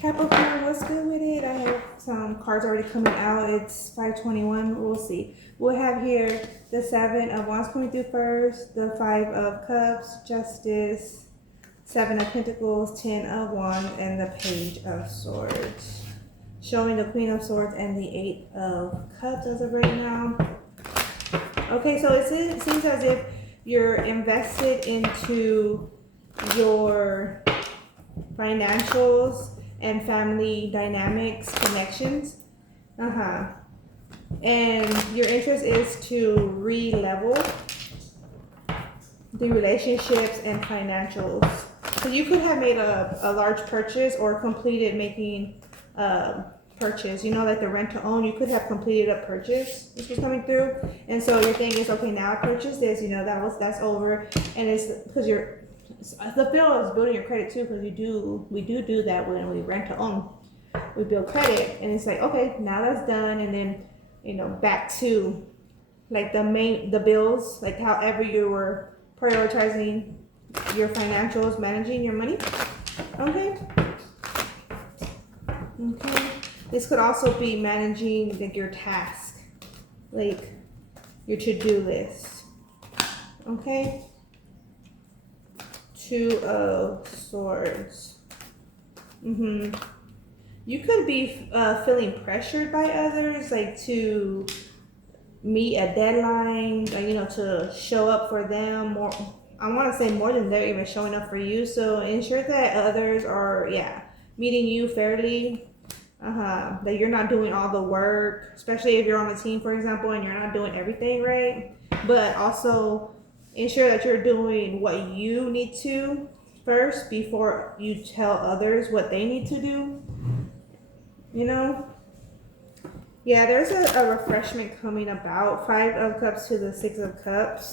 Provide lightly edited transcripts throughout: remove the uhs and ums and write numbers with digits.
Capricorn, what's good with it? I have some cards already coming out. It's 521. We'll see. We'll have here the 7 of Wands coming through first, the 5 of Cups, Justice, 7 of Pentacles, 10 of Wands, and the Page of Swords. Showing the Queen of Swords and the 8 of Cups as of right now. Okay, so it seems as if you're invested into your financials and family dynamics connections. And your interest is to re-level the relationships and financials. So you could have made a large purchase or completed making a purchase, you know, like the rent to own. You could have completed a purchase. This was coming through, and so your thing is, okay, now I purchased this, you know, that's over. And it's because the feel is building your credit too, because we do that when we rent to own. We build credit, and it's like, okay, now that's done, and then, you know, back to like the bills, like however you were prioritizing your financials, managing your money. Okay. This could also be managing like your task, like your to-do list. Okay. 2 of Swords. You could be feeling pressured by others, like to meet a deadline, you know, to show up for them more. I want to say more than they're even showing up for you. So ensure that others are, meeting you fairly. That you're not doing all the work, especially if you're on a team, for example, and you're not doing everything right. But also ensure that you're doing what you need to first before you tell others what they need to do. You know? Yeah, there's a refreshment coming about. 5 of Cups to the 6 of Cups.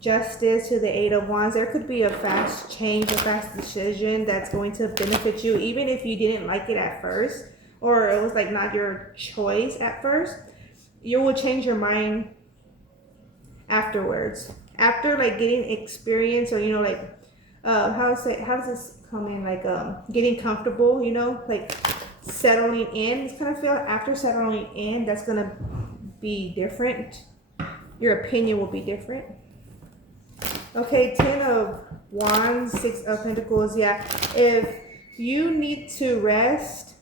Justice to the 8 of Wands. There could be a fast change, a fast decision that's going to benefit you, even if you didn't like it at first, or it was like not your choice at first. You will change your mind afterwards. After like getting experience, or you know, like how does this come in? Like getting comfortable, you know, like settling in. It's kind of feel after settling in, that's gonna be different. Your opinion will be different. Okay, 10 of Wands, 6 of Pentacles. Yeah, if you need to rest,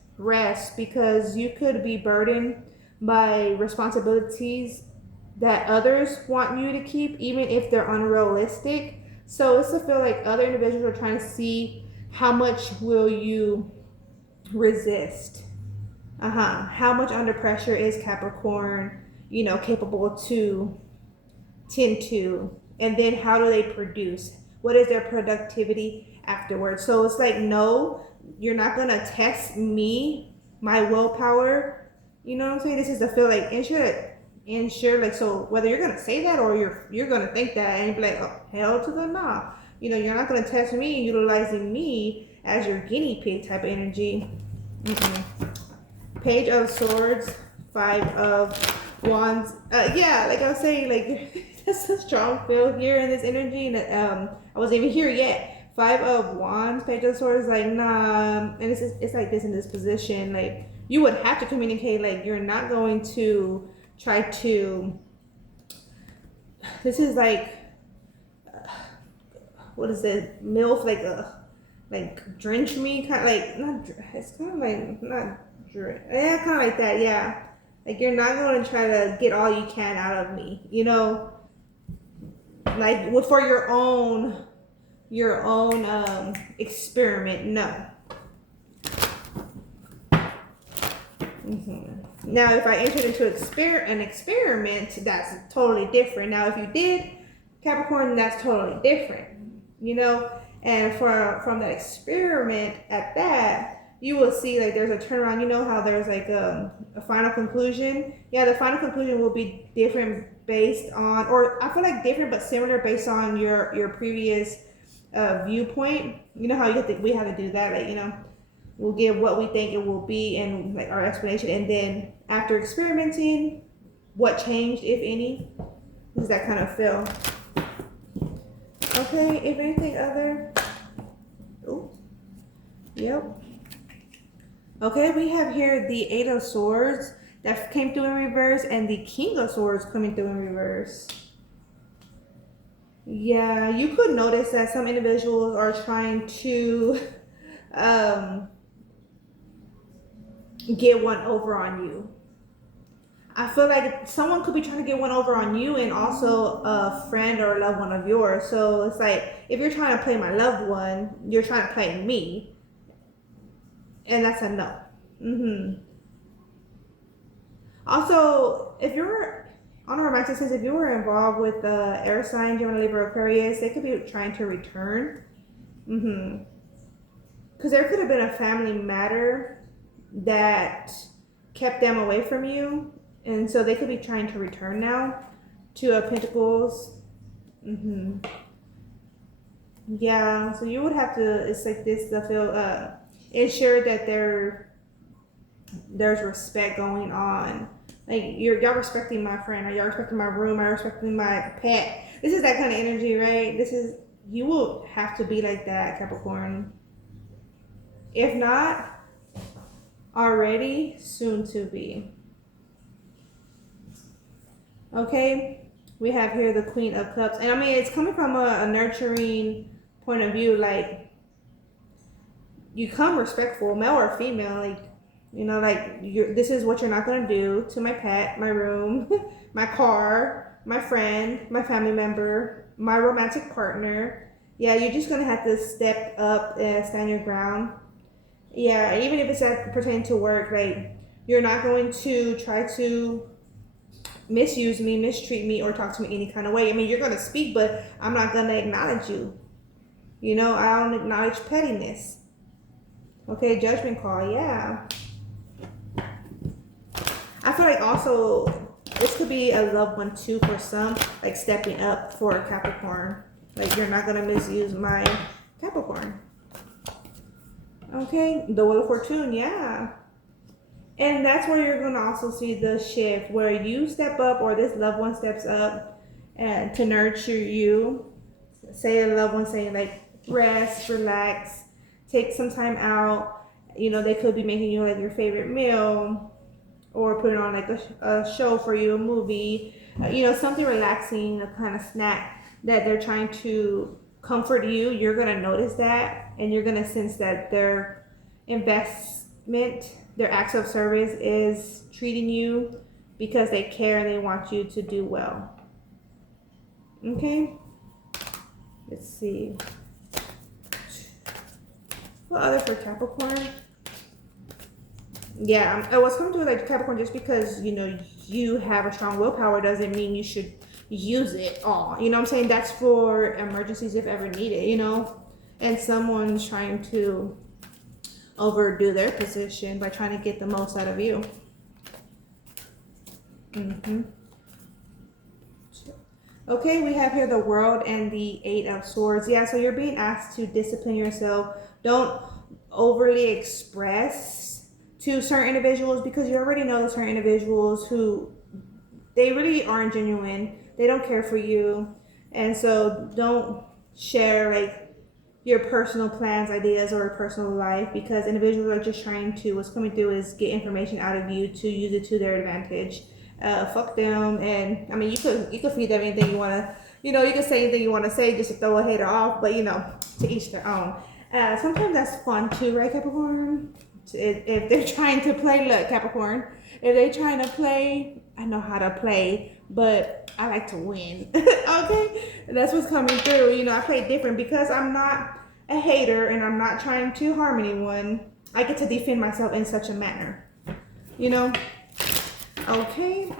because you could be burdened by responsibilities that others want you to keep, even if they're unrealistic. So it's to feel like other individuals are trying to see how much will you resist. How much under pressure is Capricorn, you know, capable to tend to, and then how do they produce? What is their productivity afterwards? So it's like, no, you're not gonna test me, my willpower. You know what I'm saying? This is to feel like ensure like, so whether you're gonna say that or you're gonna think that and be like, oh, hell to the nah. You know, you're not gonna test me utilizing me as your guinea pig type of energy. Page of Swords, 5 of Wands. Yeah, like I was saying, like that's a strong feel here in this energy, and I wasn't even here yet. 5 of Wands, Page of Swords, like nah, and it's like this in this position. Like you would have to communicate. Like you're not going to try to. This is like, what is it? MILF, like drench me, kind of like not. It's kind of like not. Yeah, kind of like that. Yeah, like you're not going to try to get all you can out of me. You know, like for your own experiment. No. Now, if I entered into an experiment, that's totally different. Now, if you did Capricorn, that's totally different. You know, and from that experiment at that, you will see like there's a turnaround. You know how there's like a final conclusion. Yeah, the final conclusion will be different based on, or I feel like different but similar based on your previous viewpoint. You know how we have to do that, like, you know, we'll give what we think it will be and like our explanation, and then after experimenting, what changed, if any. Does that kind of feel? Okay, if anything other. Oh, yep. Okay, we have here the Eight of Swords that came through in reverse and the King of Swords coming through in reverse. Yeah, you could notice that some individuals are trying to um, get one over on you. I feel like someone could be trying to get one over on you and also a friend or a loved one of yours. So it's like, if you're trying to play my loved one, you're trying to play me. And that's a no. Also, if you're on a romantic sense, if you were involved with air sign, Gemini, Libra, Aquarius, they could be trying to return. Because there could have been a family matter that kept them away from you, and so they could be trying to return now. Two of Pentacles. Yeah, so you would have to, it's like this, to feel ensure that there's respect going on. Like, y'all respecting my friend, or y'all respecting my room, or respecting my pet. This is that kind of energy, right? You will have to be like that, Capricorn. If not already, soon to be. Okay, we have here the Queen of Cups. And I mean, it's coming from a nurturing point of view. Like, you come respectful, male or female. Like, you know, like, this is what you're not going to do to my pet, my room, my car, my friend, my family member, my romantic partner. Yeah, you're just going to have to step up and stand your ground. Yeah, even if it's pertaining to work, like, you're not going to try to misuse me, mistreat me, or talk to me any kind of way. I mean, you're going to speak, but I'm not going to acknowledge you. You know, I don't acknowledge pettiness. Okay, judgment call, yeah. I feel like also this could be a loved one too for some, like stepping up for a Capricorn. Like, you're not going to misuse my Capricorn. Okay, the Wheel of Fortune, yeah. And that's where you're going to also see the shift where you step up, or this loved one steps up and to nurture you. Say a loved one saying like, rest, relax, take some time out. You know, they could be making you like your favorite meal, or putting on like a show for you, a movie, you know, something relaxing, a kind of snack that they're trying to comfort you. You're going to notice that, and you're going to sense that their investment, their acts of service is treating you because they care and they want you to do well. Okay, let's see. What other for Capricorn? Yeah, I was coming to like Capricorn, just because, you know, you have a strong willpower doesn't mean you should use it all. You know what I'm saying? That's for emergencies if ever needed, you know? And someone's trying to overdo their position by trying to get the most out of you. Okay, we have here the World and the Eight of Swords. Yeah, so you're being asked to discipline yourself. Don't overly express to certain individuals, because you already know certain individuals who, they really aren't genuine. They don't care for you. And so don't share like your personal plans, ideas, or personal life, because individuals are just trying to, what's coming through is get information out of you to use it to their advantage. Fuck them. And I mean, you could feed them anything you want to, you know, you can say anything you want to say just to throw a hater off, but you know, to each their own. Sometimes that's fun too, right, Capricorn? If they're trying to play, look, Capricorn, if they're trying to play, I know how to play, but I like to win. Okay, that's what's coming through. You know, I play different because I'm not a hater and I'm not trying to harm anyone. I get to defend myself in such a manner, you know. Okay,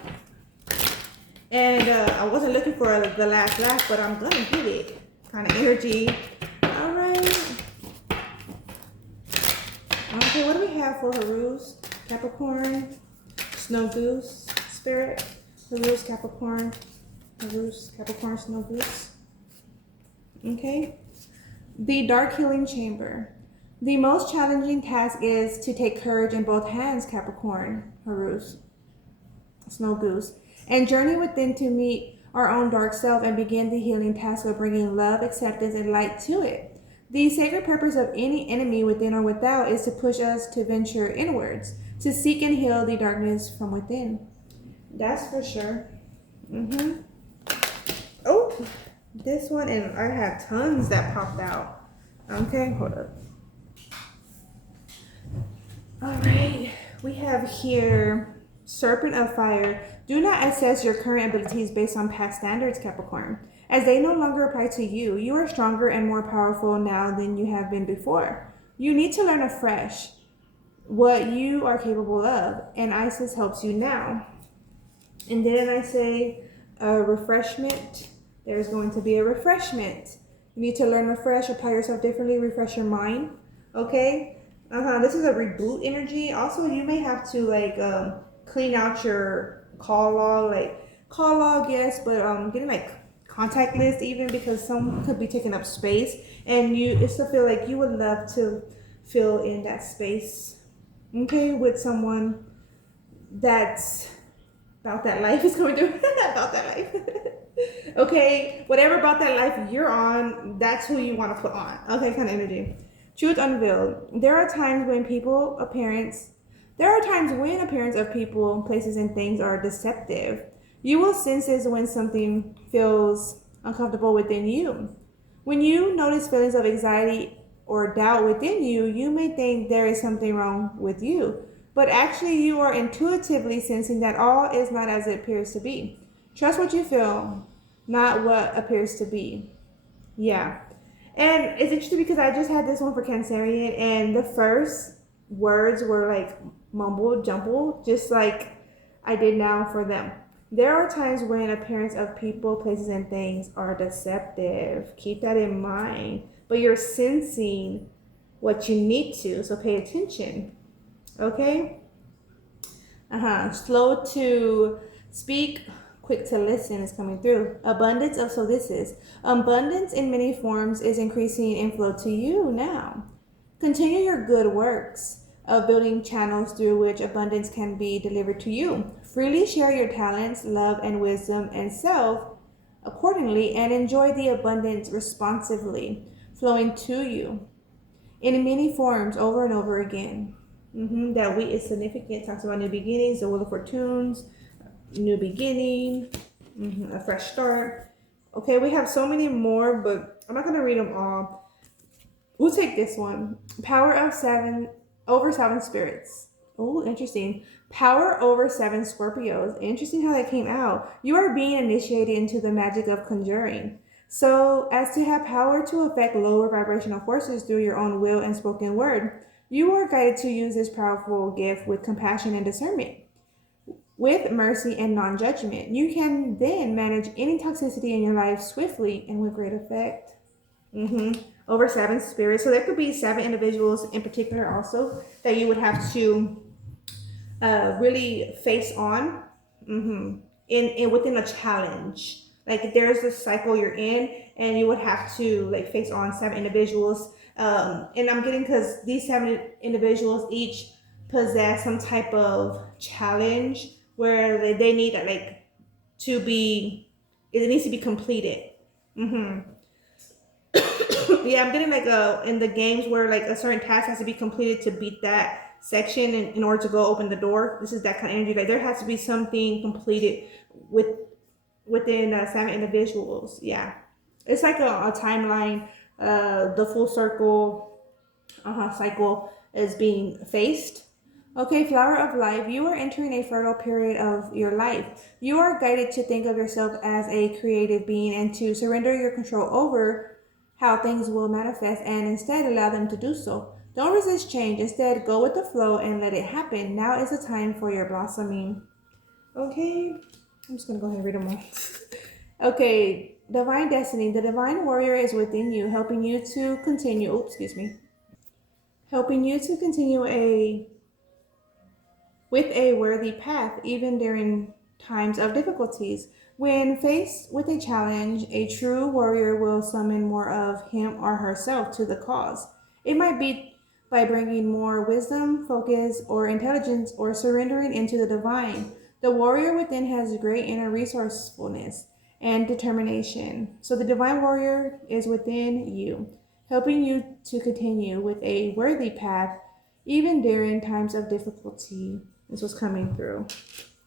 and I wasn't looking for the last laugh, but I'm gonna get it. Kind of energy. All right. Okay, what do we have for Haru's Capricorn? Snow Goose Spirit. Haru's Capricorn. Haru's Capricorn Snow Goose. Okay. The Dark Healing Chamber. The most challenging task is to take courage in both hands, Capricorn. Haru's Snow Goose. And journey within to meet our own dark self and begin the healing task of bringing love, acceptance, and light to it. The sacred purpose of any enemy within or without is to push us to venture inwards, to seek and heal the darkness from within. That's for sure. Oh, this one, and I have tons that popped out. Okay, hold up. All right, we have here Serpent of Fire. Do not assess your current abilities based on past standards, Capricorn, as they no longer apply to you. You are stronger and more powerful now than you have been before. You need to learn afresh what you are capable of, and Isis helps you now. And then I say refreshment. There's going to be a refreshment. You need to learn afresh, apply yourself differently, refresh your mind. Okay? This is a reboot energy. Also, you may have to like clean out your call log, yes, but getting like contact list even, because some could be taking up space, and it's to feel like you would love to fill in that space, okay, with someone that's about that life is going through about that life. Okay, whatever about that life you're on, that's who you want to put on. Okay, kind of energy. Truth unveiled. There are times when appearance of people, places, and things are deceptive. You will sense this when something feels uncomfortable within you. When you notice feelings of anxiety or doubt within you, you may think there is something wrong with you, but actually you are intuitively sensing that all is not as it appears to be. Trust what you feel, not what appears to be. Yeah. And it's interesting because I just had this one for Cancerian, and the first words were like mumbled, jumbled, just like I did now for them. There are times when appearance of people, places, and things are deceptive. Keep that in mind. But you're sensing what you need to, so pay attention. Okay? Slow to speak, quick to listen is coming through. Abundance in many forms is increasing inflow to you now. Continue your good works of building channels through which abundance can be delivered to you. Freely share your talents, love, and wisdom and self accordingly, and enjoy the abundance responsively flowing to you in many forms over and over again. That wheat is significant. Talks about new beginnings, the Wheel of Fortunes, new beginning, a fresh start. Okay, we have so many more, but I'm not going to read them all. We'll take this one. Power of 7 over 7 spirits. Oh, interesting. Power over 7 Scorpios. Interesting how that came out. You are being initiated into the magic of conjuring, so as to have power to affect lower vibrational forces through your own will and spoken word. You are guided to use this powerful gift with compassion and discernment, with mercy and non-judgment. You can then manage any toxicity in your life swiftly and with great effect. Over 7 spirits. So there could be 7 individuals in particular also that you would have to really face on in within a challenge. Like there's a cycle you're in, and you would have to like face on 7 individuals. And I'm getting, because these 7 individuals each possess some type of challenge where they need like to be, it needs to be completed. Yeah, I'm getting like in the games where like a certain task has to be completed to beat that section in order to go open the door. This is that kind of energy. Like there has to be something completed within 7 individuals. Yeah, it's like a timeline. The full circle cycle is being faced. Okay, Flower of Life, you are entering a fertile period of your life. You are guided to think of yourself as a creative being and to surrender your control over how things will manifest and instead allow them to do so. Don't resist change. Instead, go with the flow and let it happen. Now is the time for your blossoming. Okay, I'm just going to go ahead and read them all. Okay, Divine Destiny. The Divine Warrior is within you, helping you to continue. Helping you to continue with a worthy path, even during times of difficulties. When faced with a challenge, a true warrior will summon more of him or herself to the cause. It might be by bringing more wisdom, focus, or intelligence, or surrendering into the divine. The warrior within has great inner resourcefulness and determination. So the divine warrior is within you, helping you to continue with a worthy path even during times of difficulty. This was coming through.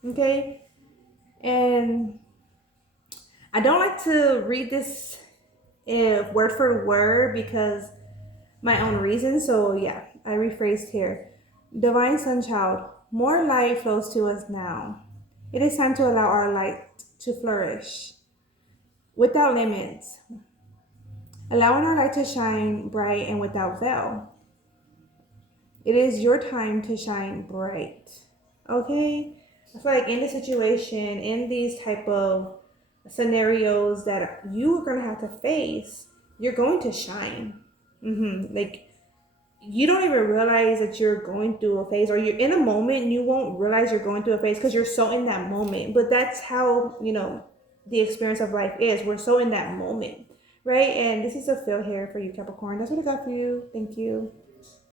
Okay? And I don't like to read this word for word because my own reasons. So yeah, I rephrased here. Divine Sun Child, more light flows to us now. It is time to allow our light to flourish without limits, allowing our light to shine bright and without veil. It is your time to shine bright. Okay? I feel like in this situation, in these type of scenarios that you are going to have to face, you're going to shine. Like, you don't even realize that you're going through a phase, or you're in a moment, you won't realize you're going through a phase because you're so in that moment. But that's how, the experience of life is. We're so in that moment, right? And this is a feel here for you, Capricorn. That's what I got for you. Thank you.